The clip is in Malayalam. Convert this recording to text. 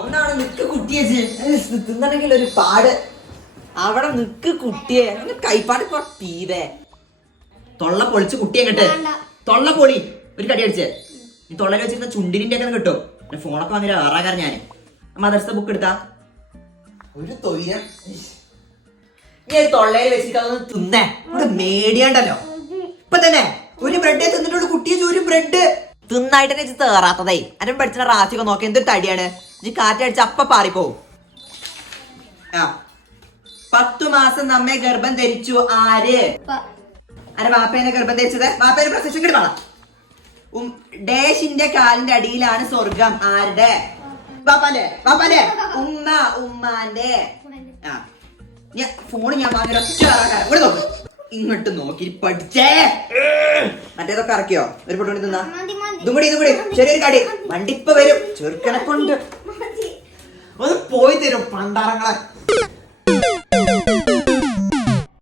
ഒന്നാണ് നിക്ക് കുട്ടിയെ തിന്നണമെങ്കിൽ ഒരു പാട്. അവിടെ നിക്ക് കുട്ടിയെ കൈപ്പാട് ഇപ്പൊ പീതേ തൊള്ള പൊളിച്ച് കുട്ടിയെ കിട്ട്. തൊള്ള പൊളി ഒരു കടി അടിച്ചേ. ഈ തൊള്ളയിൽ വെച്ചിരുന്ന ചുണ്ടിനിന്റെ ഒക്കെ കിട്ടും. ഫോണൊക്കെ വന്നിട്ട് വേറാകാരം ഞാന്. മദർസ ബുക്ക് എടുത്താ ഒരു തൊയ്യം ഈ തൊള്ളയിൽ വെച്ചിട്ട് അതൊന്ന് തിന്നേ. ഇവിടെ മേടിയാണ്ടല്ലോ ഇപ്പൊ തന്നെ ഒരു ബ്രെഡ് തിന്നിട്ടുള്ള കുട്ടിയെ ഒരു ബ്രെഡ് തിന്നായിട്ട് തന്നെ തേറാത്തതേ. അരം പഠിച്ച റാസിയൊക്കെ നോക്കി എന്തൊരു തടിയാണ്. ഇജ്ജ് കാറ്റടിച്ച അപ്പ പാറിപ്പോവും. ആ 10 മാസം നമ്മെ ഗർഭം ധരിച്ചു ആര്? ആരെ വാപ്പേനെ ഗർഭം ധരിച്ചത്? വാപ്പേനെ പ്രസവിച്ചും കിട്ടി വേണം. ഡേഷിന്റെ കാലിന്റെ അടിയിലാണ് സ്വർഗം. ആരുടെ? വാപ്പാന്റെ. വാപ്പാന്റെ ഉമ്മ ഉമ്മാന്റെ. ആ ഞാൻ ഫോണ് ഞാൻ വാങ്ങി ഇവിടെ നോക്ക്. ഇങ്ങോട്ട് നോക്കി പഠിച്ചേ. മറ്റേതൊക്കെ ഇറക്കിയോ? ഒരു പൊട്ടുണ്ടി തിന്നാ ഇതും കൂടി ചെറിയൊരു കടി. വണ്ടി ഇപ്പൊ വരും. ചെറുക്കനെ കൊണ്ട് ഒന്ന് പോയി തരും പണ്ടാറങ്ങളെ.